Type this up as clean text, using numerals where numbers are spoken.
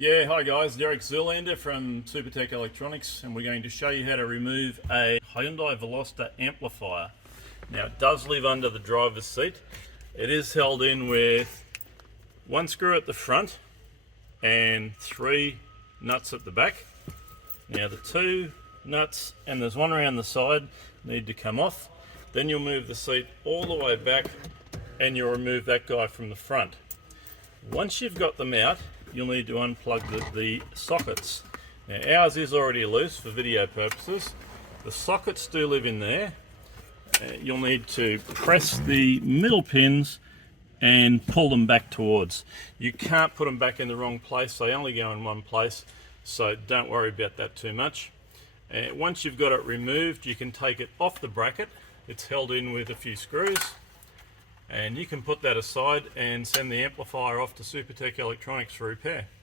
Yeah, hi guys, Derek Zerlander from Supertech Electronics, and we're going to show you how to remove a Hyundai Veloster Amplifier. Now it does live under the driver's seat. It is held in with one screw at the front and three nuts at the back. Now the two nuts, and there's one around the side, need to come off. Then you'll move the seat all the way back and you'll remove that guy from the front. Once you've got them out, you'll need to unplug the sockets. Now ours is already loose for video purposes. The sockets do live in there. You'll need to press the middle pins and pull them back towards. You can't put them back in the wrong place, they only go in one place, so don't worry about that too much. Once you've got it removed, you can take it off the bracket. It's held in with a few screws, and you can put that aside and send the amplifier off to Supertech Electronics for repair.